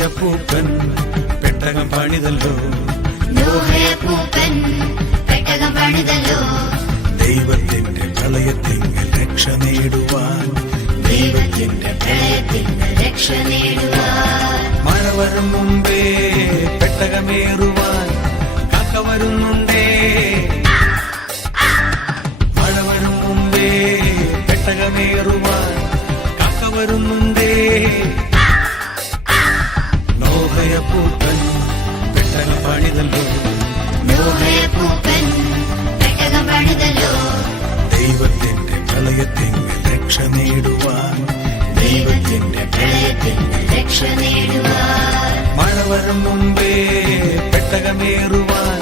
നോഹയപ്പൂപ്പൻ പെട്ടകം പണിതല്ലോ, നോഹയപ്പൂപ്പൻ പെട്ടകം പണിതല്ലോ. ദൈവത്തിന്റെ പ്രളയത്തിങ്കൽ രക്ഷ നേടുവാൻ, ദൈവത്തിന്റെ പ്രളയത്തിങ്കൽ രക്ഷ നേടുവാൻ. മഴ വരും മുമ്പേ പെട്ടകമേറുവാൻ കാക്ക വരുന്നുണ്ടേ. മഴ വരും മുമ്പേ പെട്ടകമേറുവാൻ കാക്ക വരുന്നുണ്ടേ. നോഹയപ്പൂപ്പൻ പെട്ടകം പണിതല്ലോ, നോഹയപ്പൂപ്പൻ പെട്ടകം പണിതല്ലോ. ദൈവത്തിന്റെ പ്രളയത്തിങ്കൽ രക്ഷ നേടുവാൻ, ദൈവത്തിന്റെ പ്രളയത്തിങ്കൽ രക്ഷ നേടുവാൻ. മഴ വരും മുമ്പേ പെട്ടകമേറുവാൻ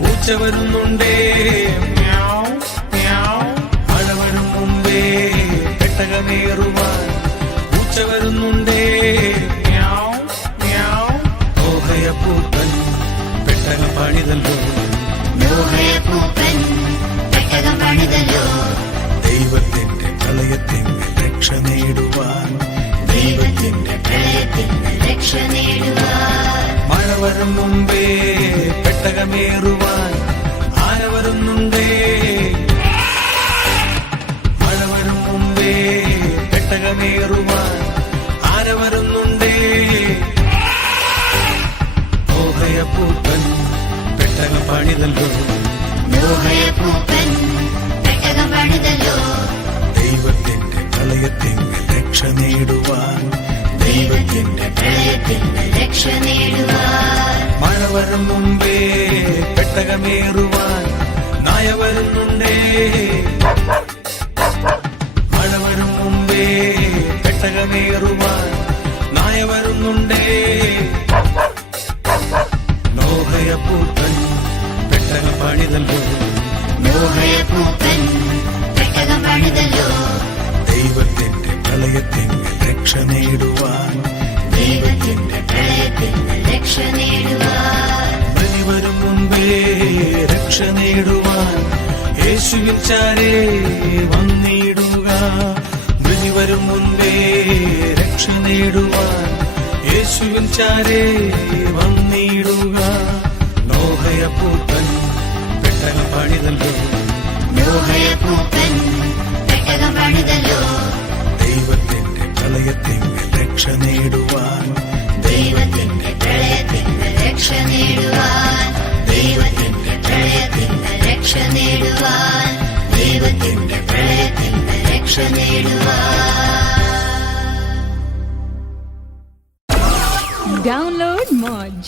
പൂച്ച വരുന്നുണ്ടേ. മഴ വരും മുമ്പേ പെട്ടകമേറുവാൻ പൂച്ച വരുന്നുണ്ടേ. നോഹയപ്പൂപ്പൻ പെട്ടകം പണിതല്ലോ, നോഹയപ്പൂപ്പൻ പെട്ടകം പണിതല്ലോ. ദൈവത്തിന്റെ പ്രളയത്തിങ്കൽ രക്ഷ നേടുവാൻ, ദൈവത്തിന്റെ പ്രളയത്തിങ്കൽ രക്ഷ നേടുവാൻ. മഴ വരും മുമ്പേ പെട്ടകമേറുവാൻ ആന വരുന്നുണ്ടേ. മഴ വരും മുമ്പേ പെട്ടകമേറുവാൻ ആന വരുന്നുണ്ടേ. നോഹയപ്പൂപ്പൻ പെട്ടകം പണിതല്ലോ, നോഹയപ്പൂപ്പൻ പെട്ടകം പണിതല്ലോ. ദൈവത്തിന്റെ പ്രളയത്തിങ്കൽ രക്ഷ നേടുവാൻ, ദൈവത്തിന്റെ പ്രളയത്തിങ്കൽ രക്ഷ നേടുവാൻ. മഴ വരും മുമ്പേ പെട്ടകമേറുവാൻ നായ വരുന്നുണ്ടേ. മഴ വരും മുമ്പേ പെട്ടകമേറുവാൻ നായ വരുന്നുണ്ടേ. നോഹയപ്പൂപ്പൻ പെട്ടകം പണിതല്ലോ, നോഹയപ്പൂപ്പൻ പെട്ടകം പണിതല്ലോ. ദൈവത്തിന്റെ പ്രളയത്തിങ്കൽ രക്ഷ നേടുവാൻ, ദൈവത്തിന്റെ പ്രളയത്തിങ്കൽ രക്ഷ നേടുവാൻ. ബലി വരും മുമ്പേ രക്ഷ നേടുവാൻ യേശുവിൻ ചാരേ വന്നിടുക. ബലി വരും മുമ്പേ രക്ഷ നേടുവാൻ യേശുവിൻ ചാരേ വന്നിടുക. നോഹയപ്പൂപ്പൻ പെട്ടകം പണിതല്ലോ, നോഹയപ്പൂപ്പൻ പെട്ടകം പണിതല്ലോ. ദൈവത്തിന്റെ പ്രളയത്തിങ്കൽ രക്ഷ നേടുവാൻ, ദൈവത്തിന്റെ പ്രളയത്തിങ്കൽ രക്ഷ നേടുവാൻ. ദൈവത്തിന്റെ പ്രളയത്തിങ്കൽ രക്ഷ നേടുവാൻ. ദൈവത്തിന്റെ പ്രളയത്തിങ്കൽ രക്ഷ നേടുവാൻ. Download Moj.